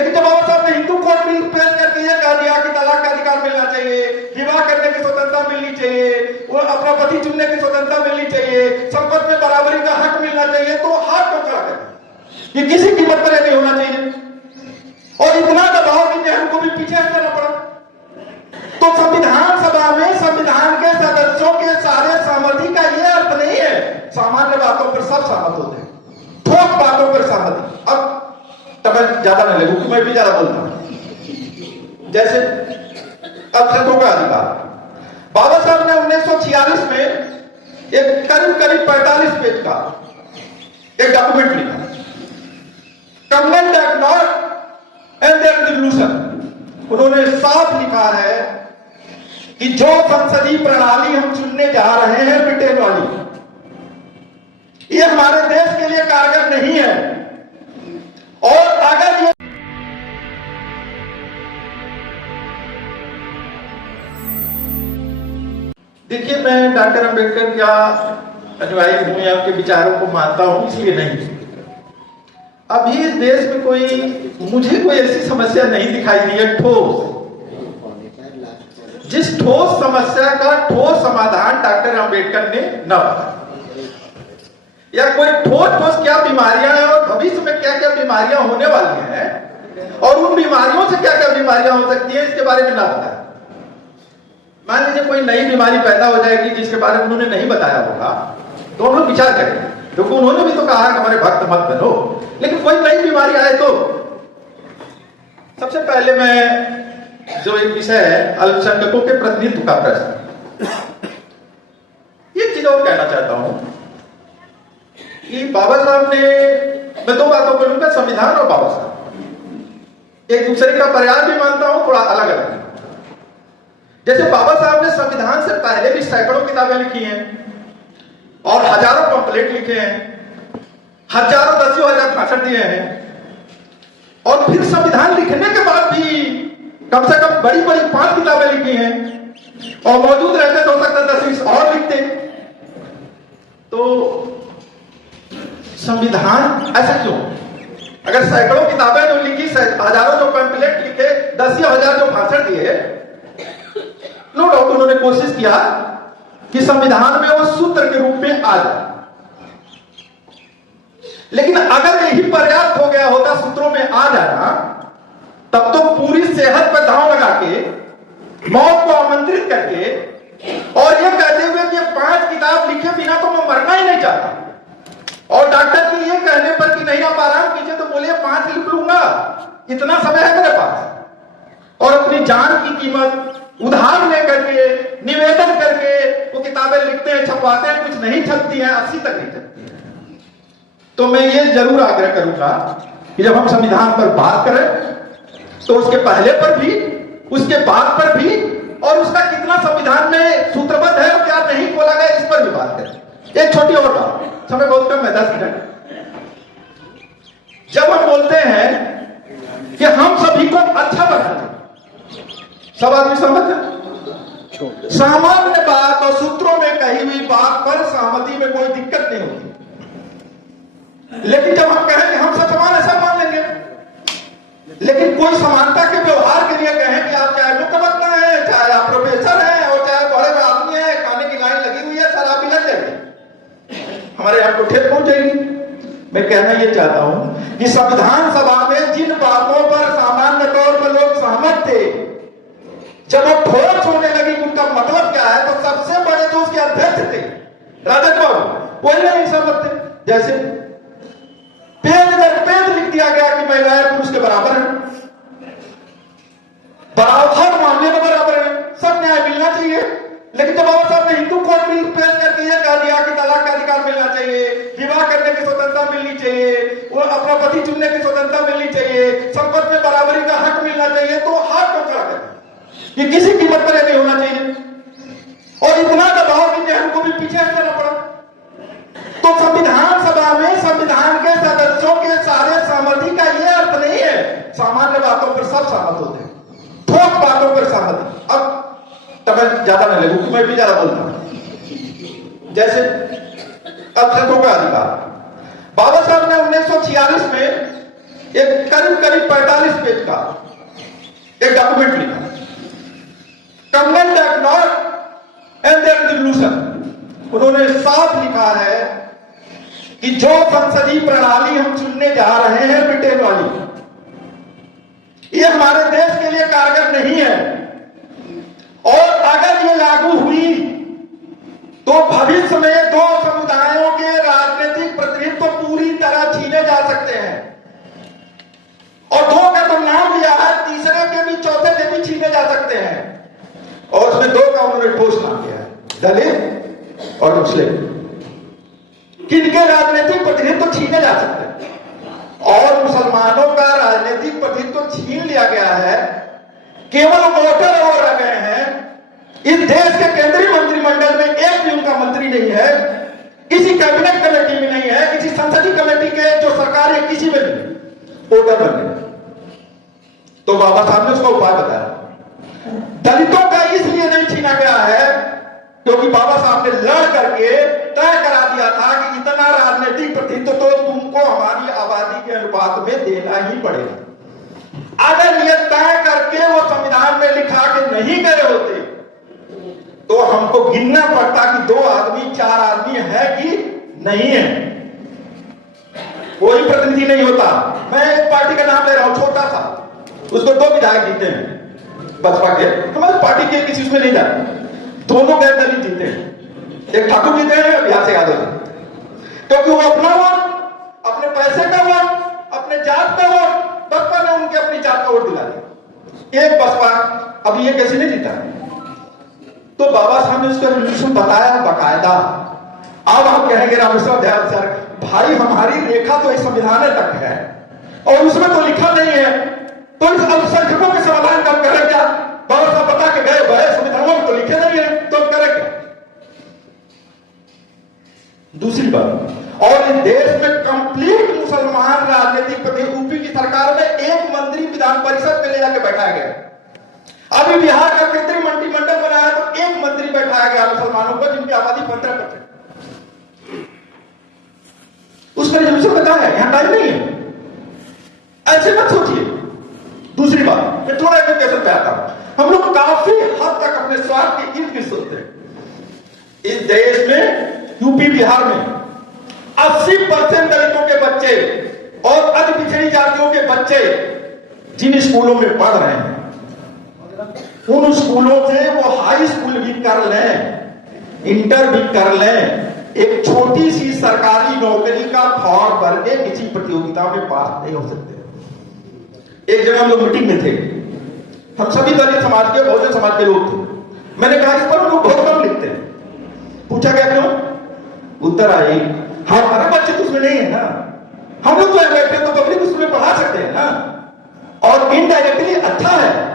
लेकिन जब बाबा साहब ने हिंदू कोड बिल पेश करके ये कह दिया कि तलाक का अधिकार मिलना चाहिए, विवाह करने की स्वतंत्रता मिलनी चाहिए, वो अपना पति चुनने की स्वतंत्रता मिलनी चाहिए, संपत्ति में बराबरी का हक मिलना चाहिए, तो हाथ क्यों खड़ा कर ये किसी कीमत पर नहीं होना चाहिए। और इतना दबाव कि नेहरू को भी पीछे हटना पड़ा। तो संविधान सभा में संविधान के सदस्यों के सारे सहमति का यह अर्थ नहीं है सामान्य बातों पर सब सहमत होते हैं, ठोस बातों पर सहमति। अब तब मैं ज्यादा नहीं लगू, मैं भी ज्यादा बोलता हूं। जैसे अल्पसंख्यकों का अधिकार, बाबा साहब ने 1946 में एक करीब 45 पेज का एक डॉक्यूमेंट लिखा, convent act not and their revolution. उन्होंने साफ लिखा है कि जो संसदीय प्रणाली हम चुनने जा रहे हैं ब्रिटेन वाली, ये हमारे देश के लिए कारगर नहीं है। और अगर ये देखिए, मैं डॉक्टर अंबेडकर का अनुयायी हूं या उनके विचारों को मानता हूं, इसलिए नहीं। अभी इस देश में मुझे कोई ऐसी समस्या नहीं दिखाई दी है ठोस, जिस ठोस समस्या का ठोस समाधान डॉक्टर अंबेडकर ने न बताया, या कोई ठोस क्या बीमारियां हैं और भविष्य में क्या क्या बीमारियां होने वाली हैं और उन बीमारियों से क्या क्या बीमारियां हो सकती है, इसके बारे में ना बताया। मान लीजिए कोई नई बीमारी पैदा हो जाएगी जिसके बारे में उन्होंने नहीं बताया होगा, तो हम लोग विचार करेंगे, क्योंकि उन्होंने भी तो कहा है कि हमारे भक्त मत बनो। लेकिन कोई नई बीमारी आए तो सबसे पहले मैं जो एक विषय है अल्पसंख्यकों के प्रतिनिधित्व का प्रश्न, एक चीज और कहना चाहता हूं कि बाबा साहब ने, मैं दो बातों को लूंगा, संविधान और बाबा साहब एक दूसरे का प्रयास भी मानता हूं, थोड़ा अलग अलग। जैसे बाबा साहब ने संविधान से पहले भी सैकड़ों किताबें लिखी हैं और हजारों पंपलेट लिखे हैं, हजारों दसियों हजार भाषण दिए हैं, और फिर संविधान लिखने के बाद भी कम से कम बड़ी बड़ी 5 किताबें लिखी हैं, और मौजूद रहते तो हो सकता 10-20 और लिखते। तो संविधान ऐसा क्यों? अगर सैकड़ों किताबें जो लिखी, हजारों जो पैम्पलेट लिखे, 10 या हजार जो भाषण दिए, नो डाउट उन्होंने कोशिश किया कि संविधान में वो सूत्र के रूप में आ जाए। लेकिन अगर यही पर्याप्त हो गया होता सूत्रों में आ जाना, तब तो पूरी सेहत पर दांव लगा के, मौत को आमंत्रित करके और ये कहते हुए कि 5 किताब लिखे बिना तो मैं मरना ही नहीं चाहता, और डॉक्टर के ये कहने पर कि नहीं आप आराम कीजिए तो बोलिए 5 लिख लूंगा, इतना समय है मेरे पास, और अपनी जान की कीमत उधार लेकर के, निवेदन करके वो किताबें लिखते हैं, छपवाते हैं, कुछ नहीं छपती हैं, 80 तक नहीं छपती हैं। तो मैं ये जरूर आग्रह करूंगा कि जब हम संविधान पर बात करें तो उसके पहले पर भी, उसके बाद पर भी, और उसका कितना संविधान में सूत्रबद्ध है और क्या नहीं खोला गया, इस पर भी बात करें। एक छोटी और बात, समय बहुत कम है, 10 मिनट। जब हम बोलते हैं कि हम सभी को अच्छा बनाना, सब आदमी सहमत है, सामान्य बात और सूत्रों में कही हुई बात पर सहमति में कोई दिक्कत नहीं होती। लेकिन जब हम कहें कि हम सब समान ऐसा मान लेंगे, लेकिन कोई समानता के व्यवहार के लिए कहें कि आप चाहे मुख्यमंत्री हैं, चाहे आप प्रोफेसर हैं, और चाहे बड़े में आदमी है, खाने की लाइन लगी हुई है, शराब भी लग जाएगी, हमारे यहाँ को ठेस पहुंच जाएगी। मैं कहना यह चाहता हूं कि संविधान सभा में जिन बातों पर सामान्य तौर पर लोग सहमत थे, जब वो ठोस होने लगी उनका मतलब क्या है, तो सबसे बड़े जो उसके अध्यक्ष थे राजन बाबू, वही नहीं सहमत थे। जैसे पेज दर पेज लिख दिया गया कि महिलाएं पुरुष के बराबर हैं, बराबर मामले में बराबर है, सब न्याय मिलना चाहिए। लेकिन जब बाबा साहब ने हिंदू कोड बिल पेश करके ये कह दिया कि तलाक का अधिकार मिलना चाहिए, विवाह करने की स्वतंत्रता मिलनी चाहिए, वो अपना पति चुनने की स्वतंत्रता मिलनी चाहिए, संपत्ति में बराबरी का हक मिलना चाहिए, तो हाथ क्यों खड़ा कर ये किसी कीमत पर नहीं होना चाहिए। और इतना दबाव कि नेहरू को भी पीछे हटना पड़ा। तो संविधान सभा में संविधान के सदस्यों के सारे सहमति का यह अर्थ नहीं है सामान्य बातों पर सब सहमत होते हैं, ठोस बातों पर सहमति। अब तब मैं ज्यादा नहीं लगू, मैं भी ज्यादा बोलता हूं। जैसे अल्पसंख्यकों का अधिकार, बाबा साहब ने 1946 में एक करीब 45 पेज का एक डॉक्यूमेंट लिखा, comment that not and their resolution. उन्होंने साफ लिखा है कि जो संसदीय प्रणाली हम चुनने जा रहे हैं ब्रिटेन वाली, ये हमारे देश के लिए कारगर नहीं है, और अगर ये लागू हुई तो भविष्य में दो समुदायों के राजनीतिक प्रतिनिधित्व पूरी तरह छीने जा सकते हैं। और दो का तो नाम लिया है, तीसरे के भी चौथे के भी छीने जा सकते हैं। और उसमें दो का उन्होंने ठोस नाम लिया है, दलित और मुस्लिम। किनके राजनीतिक प्रतिनिधित्व छीने जा सकते हैं, और मुसलमानों का राजनीतिक प्रतिनिधित्व छीन लिया गया है। केवल वोटर और रह गए हैं। इस देश के केंद्रीय मंत्रिमंडल में एक भी उनका मंत्री नहीं है, किसी कैबिनेट कमेटी में नहीं है, किसी संसदीय कमेटी के जो सरकार है किसी में नहीं वोटर बन गए। तो बाबा साहब ने उसका उपाय बताया। दलितों का इसलिए नहीं छीना गया है क्योंकि बाबा साहब ने लड़ करके तय करा दिया था कि इतना राजनीतिक प्रतिनिधित्व तो तुमको हमारी आबादी के अनुपात में देना ही पड़ेगा। अगर ये तय करके वो संविधान में लिखा के नहीं गए होते तो हमको गिनना पड़ता कि 2 आदमी 4 आदमी है कि नहीं है, कोई प्रतिनिधि नहीं होता। मैं एक पार्टी का नाम ले रहा हूं, छोटा सा, उसको 2 विधायक जीते हैं बसपा के, हमारी पार्टी के किसी उसमें नहीं जाते, दोनों गैर दलित जीते हैं। एक ठाकुर जीते हैं, बिहार से यादव, क्योंकि वो अपना वोट, अपने पैसे का वोट, अपने जात का वोट, बसपा ने उनके अपनी जात का वोट दिला दिया। एक बसपा अब ये कैसे नहीं जीता। तो बाबा साहब ने उसका रिजोल्यूशन बताया बकायदा। अब हम कहेंगे रामेश्वर दयाल सर, भाई हमारी रेखा तो इस संविधान तक है और उसमें तो लिखा नहीं है, तो इस अल्पसंख्यकों के समाधान कब करें क्या? बाबा साहब बता के गए भाई संविधानों में तो लिखे नहीं है, तो हम करें क्या? दूसरी बात, और इस देश में कंप्लीट मुसलमान राजनीतिक प्रतिनिधि, यूपी की सरकार में एक मंत्री विधान परिषद में ले जाके बैठाया गया। अभी बिहार का केंद्रीय मंत्रिमंडल बनाया तो एक मंत्री बैठाया गया मुसलमानों को, जिनकी आबादी 15%। उसका रिजोल्यूशन बताया, यहां टाइम नहीं है, ऐसे मत सोचिए। दूसरी बात, मैं थोड़ा एजुकेशन पे आता हूं। हम लोग काफी हद तक अपने स्वार्थ के इर्द गिर्द सोचते हैं। इस देश में यूपी बिहार में 80% दलितों के बच्चे और अन्य पिछड़ी जातियों के बच्चे जिन स्कूलों में पढ़ रहे हैं, उन स्कूलों से वो हाई स्कूल भी कर लें, इंटर भी कर लें, एक छोटी सी सरकारी नौकरी का फॉर्म भर के किसी प्रतियोगिता में पास नहीं हो सकते। एक जगह हम लोग मीटिंग में थे, हम सभी दलित समाज के, बहुजन समाज के लोग थे। मैंने कहा इस पर हम लोग बहुत कम लिखते हैं। पूछा गया क्यों? उत्तर आई, हमारे बच्चे तो उसमें नहीं है ना, हम लोग तो बैठे तो पब्लिक स्कूल में पढ़ा सकते हैं ना, और इनडायरेक्टली अच्छा है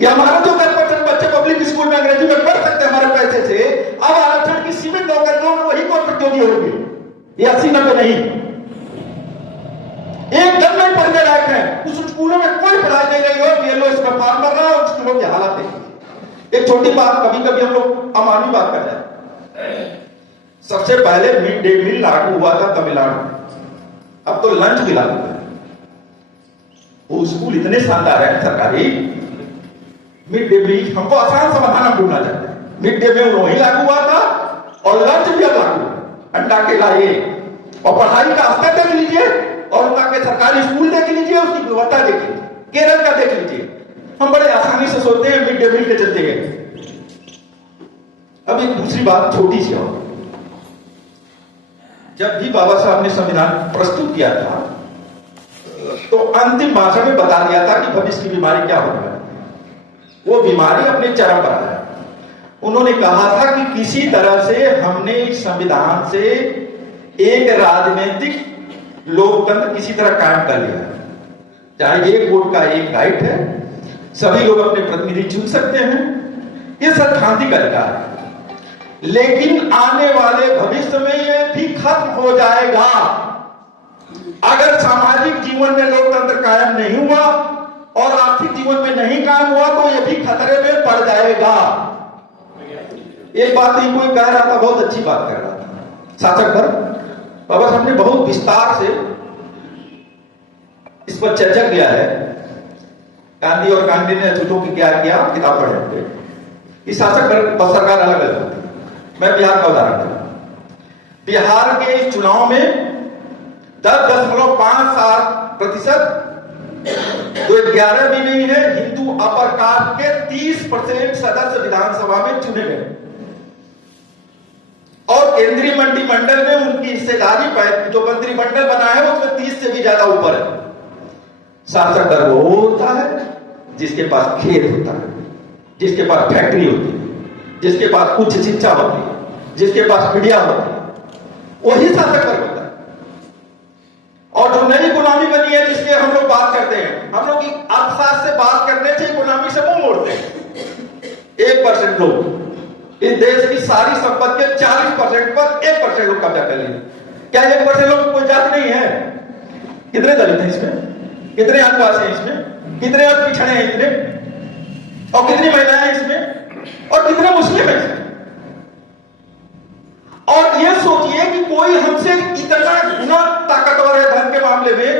कि हमारा जो 10% बच्चे पब्लिक स्कूल में अंग्रेजी में पढ़ सकते हैं हमारे पैसे से। अब आरक्षण की सीमित नौकरियों में वही कौन प्रतियोगी होगी, ये 80-90 नहीं, एक दम में पढ़ने लायक है। उस स्कूलों में कोई पढ़ाई नहीं रही हो, बीएलओ इसमें फॉर्म भर रहा है, उस स्कूलों की हालत है। एक छोटी बात, कभी कभी हम लोग अमानी बात कर रहे हैं। सबसे पहले मिड डे मील लागू हुआ था तमिलनाडु में, अब तो लंच भी लागू है। वो स्कूल इतने शानदार है सरकारी, मिड डे मील हमको आसान समाधान हम ढूंढना चाहते हैं। मिड डे मील वही लागू हुआ था और लंच भी अब लागू है। अंडा केला ये, और पढ़ाई का स्तर देख लीजिए और उनका के सरकारी स्कूल देख लीजिए, उसकी गुणवत्ता देख लीजिए, केरल का देख लीजिए। हम बड़े आसानी से सोचते हैं मिड डे मील के चलते गए। अब एक दूसरी बात छोटी सी और, जब भी बाबा साहब ने संविधान प्रस्तुत किया था तो अंतिम भाषण में बता दिया था कि भविष्य की बीमारी क्या होने वाली। वो बीमारी अपने चरम पर आया। उन्होंने कहा था कि किसी तरह से हमने इस संविधान से एक राजनीतिक लोकतंत्र किसी तरह कायम कर लिया, चाहे एक वोट का एक राइट है, सभी लोग अपने प्रतिनिधि चुन सकते हैं, ये संवैधानिक अधिकार है। लेकिन आने वाले भविष्य में ये भी खत्म हो जाएगा अगर सामाजिक जीवन में लोकतंत्र कायम नहीं हुआ और आर्थिक जीवन में नहीं कायम हुआ, तो ये भी खतरे में पड़ जाएगा। एक बात ही कोई कह रहा था, बहुत अच्छी बात कर रहा था शासक पर, बाबा साहब ने बहुत विस्तार से इस पर चर्चा किया है गांधी और गांधी ने झूठों की क्या किया, किताब पढ़े होंगे। इस शासक और सरकार अलग अलग होती है। मैं बिहार का उदाहरण दूं। बिहार के इस चुनाव में 10.57% जो 11 भी नहीं है, हिंदू अपर कास्ट के 30% सदस्य विधानसभा में चुने गए और केंद्रीय मंत्रिमंडल में उनकी हिस्सेदारी जो मंत्रिमंडल बना है उसमें 30 से भी ज्यादा ऊपर है। शासक दल वो होता है जिसके पास खेत होता है, जिसके पास फैक्ट्री होती है, जिसके पास उच्च शिक्षा होती है, जिसके पास मीडिया होती है, वही शासक दल होता है। और जो नई गुलामी बनी है जिसके हम लोग बात करते हैं, हम लोग की अर्थशास्त्र से बात करने से गुलामी से मुंह मोड़ते हैं। 1% लोग इस देश की सारी संपत्ति के 40% पर 1% लोग कब्जा कर लिए। क्या 1% लोग कोई जाति नहीं है? कितने दलित हैं इसमें, कितने आदिवासी हैं इसमें, कितने और पिछड़े हैं इतने, और कितनी महिलाएं हैं इसमें, और कितने मुस्लिम हैं इसमें। और ये सोचिए कि कोई हमसे इतना गुना ताकतवर है धन के मामले में,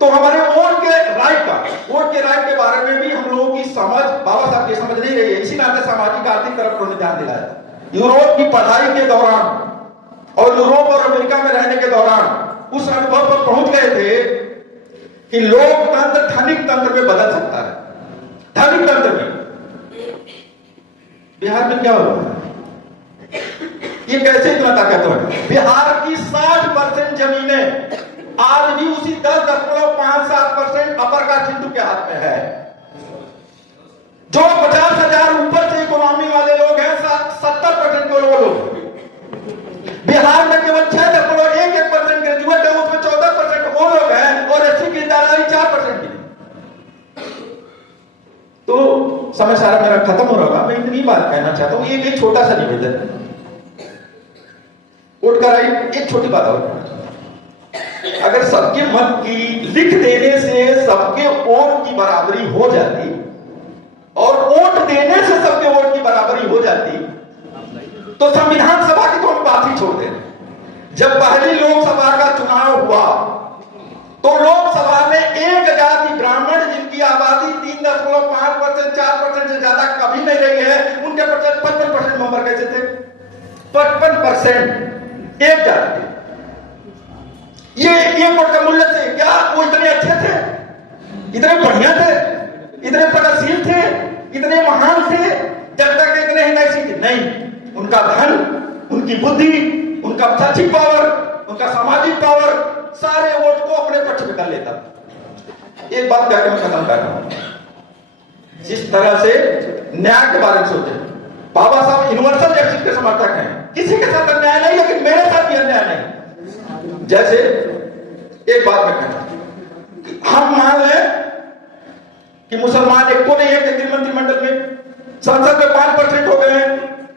तो हमारे वोट के राइट के बारे में भी हम लोगों की समझ, बाबा साहब की समझ नहीं रही है। इसी नाते सामाजिक आर्थिक तरफ उन्होंने ध्यान दिलाया। यूरोप की पढ़ाई के दौरान और यूरोप और अमेरिका में रहने के दौरान उस अनुभव पर पहुंच गए थे कि लोकतंत्र धनिक तंत्र में बदल सकता है। धनिक तंत्र में बिहार में क्या हुआ, ये कैसे इतना ताकतवर है? बिहार की 60% जमीनें आज भी उसी 10.57% अपर कास्ट हिंदू के हाथ में है। जो 50,000 ऊपर से इकोनॉमी वाले लोग हैं, 70% के लोग। बिहार में केवल 6.11% ग्रेजुएट है, उसमें 14% वो लोग हैं और एससी की दायरा 4% की। तो समय सारा मेरा खत्म हो रहा है। मैं इतनी बात कहना चाहता हूं, एक छोटा सा निवेदन वोट का राइट। एक छोटी बात और, अगर सबके मत की लिख देने से सबके वोट की बराबरी हो जाती और वोट देने से सबके वोट की बराबरी हो जाती तो संविधान सभा की तो हम बात ही छोड़ दें। जब पहली लोकसभा का चुनाव हुआ तो लोकसभा में एक जाति ब्राह्मण जिनकी आबादी 3.5%, 4% से ज्यादा कभी नहीं रही है, उनके 55% मेंबर कैसे थे? 55% एक जाति। ये वोट का मूल्य से क्या वो इतने अच्छे थे, इतने बढ़िया थे, इतने प्रगतिशील थे, इतने महान थे जनता के इतने हितैषी थे? नहीं। उनका धन, उनकी बुद्धि, उनका शैक्षिक पावर, उनका सामाजिक पावर सारे वोट को अपने पक्ष में कर लेता। एक बात कहकर मैं खत्म कर रहा हूं। जिस तरह से न्याय के बारे में सोचे, बाबा साहब यूनिवर्सल जस्टिस के समर्थक हैं। किसी के साथ अन्याय नहीं, लेकिन मेरे साथ भी अन्याय नहीं। जैसे एक बात मैं कहता, हम मान लें कि मुसलमान एक को नहीं है केंद्रीय मंत्रिमंडल में, संसद में 5% हो गए हैं,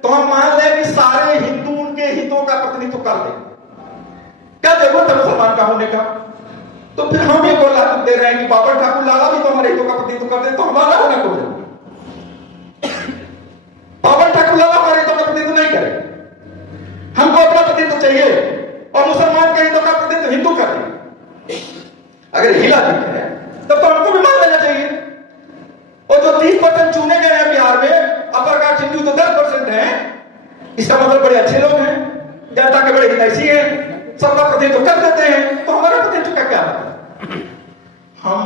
तो हम मान लें कि सारे हिंदू उनके हितों का प्रतिनिधित्व कर लें। क्या जरूरत है मुसलमान का होने का? तो फिर हम ये बोला दे रहे हैं कि बाबर ठाकुर लाला भी तो हमारे हितों का प्रतिनिधित्व करते, तो हमारा होना क्यों जरूरी? बाबर ठाकुर लाला हमारे हितों का प्रतिनिधित्व नहीं करे, हमको अपना प्रतिनिधित्व चाहिए और मुसलमान के हितों का प्रतिनिधित्व हिंदू कर रहे। अगर हिला दिख है तब तो हमको भी मान लेना चाहिए। और जो 30% चुने गए हैं बिहार में, अपर कास्ट हिंदू तो 10% है, इसका मतलब बड़े अच्छे लोग हैं, जनता के बड़े हितैषी हैं, सबका प्रतिनिधित्व कर देते हैं, तो हमारा प्रतिनिधित्व का क्या मतलब? हम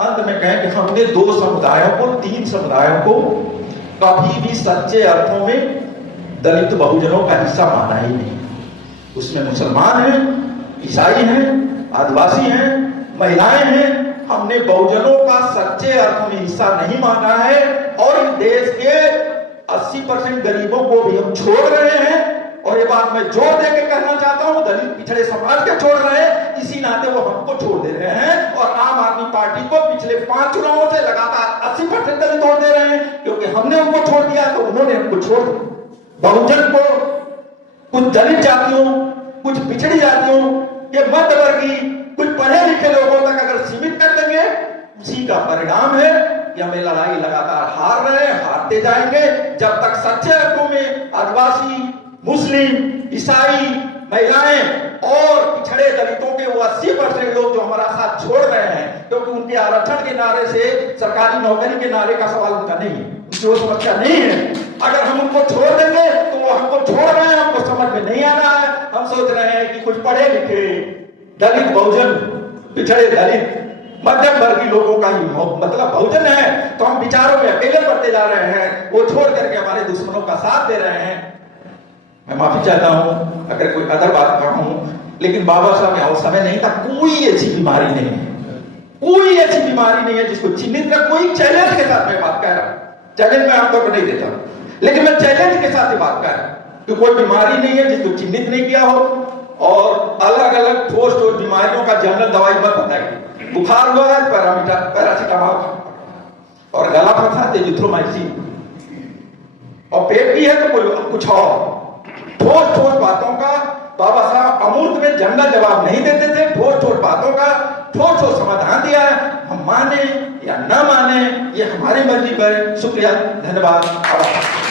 अंत में कहें कि हमने 2 समुदायों को, 3 समुदायों को कभी भी सच्चे अर्थों में दलित बहुजनों का हिस्सा माना ही नहीं। उसमें मुसलमान हैं, ईसाई हैं, आदिवासी हैं, महिलाएं हैं। हमने बहुजनों का सच्चे अर्थों में हिस्सा नहीं माना है और इस देश के 80% गरीबों को भी हम छोड़ रहे हैं। और ये बात मैं जोर देकर कहना चाहता हूं, दलित पिछड़े समाज के छोड़ रहे हैं, इसी नाते वो हमको छोड़ दे रहे हैं। और आम आदमी पार्टी को पिछले 5 चुनावों से लगातार 80% दलित छोड़ दे रहे हैं, क्योंकि हमने उनको छोड़ दिया तो उन्होंने हमको छोड़ दिया। बहुजन को, कुछ दलित जातियों, कुछ पिछड़ी जातियों, ये मध्यवर्गीय, कुछ पढ़े लिखे लोगों तक अगर सीमित कर देंगे, उसी का परिणाम है कि हमें लड़ाई लगातार हार रहे हैं, हारते जाएंगे। जब तक सच्चे अर्थों में आदिवासी, मुस्लिम, ईसाई, महिलाएं और पिछड़े दलितों के वो 80% लोग जो हमारा साथ छोड़ रहे हैं, क्योंकि उनके आरक्षण के नारे से सरकारी नौकरी के नारे का सवाल उनका नहीं है, उनकी वो समस्या नहीं है। अगर हम उनको छोड़ देंगे तो वो हमको छोड़ रहे हैं, हमको समझ में नहीं आ रहा है। हम सोच रहे हैं कि कुछ पढ़े लिखे दलित बहुजन, पिछड़े दलित मध्यम वर्गीय लोगों का ही मतलब बहुजन है, तो हम विचारों में अकेले बढ़ते जा रहे हैं, वो छोड़ करके हमारे दुश्मनों का साथ दे रहे हैं। मैं माफी चाहता हूं अगर कोई अदर बात कहा हूं, लेकिन बाबा साहब यहाँ समय नहीं था। कोई ऐसी बीमारी नहीं है, कोई ऐसी बीमारी नहीं है जिसको चिन्हित कर, कोई चैलेंज के साथ मैं बात कर रहा हूं, चैलेंज मैं आमतौर पर नहीं देता, लेकिन मैं चैलेंज के साथ ही बात कर रहा हूं कि कोई बीमारी नहीं है जिसको चिन्हित नहीं किया हो। और अलग अलग ठोस ठोस बीमारियों का जनरल दवाई मत बताइए। बुखार हुआ है पैरासीटामोल खाओ, और गला फंसा तो एजिथ्रोमाइसिन, और पेट की है तो कोई कुछ और। ठोस ठोस बातों का बाबा साहब अमूर्त में जनरल जवाब नहीं देते थे, ठोस ठोस बातों का ठोस ठोस समाधान दिया है। हम माने या न माने ये हमारी मर्जी पर। शुक्रिया, धन्यवाद।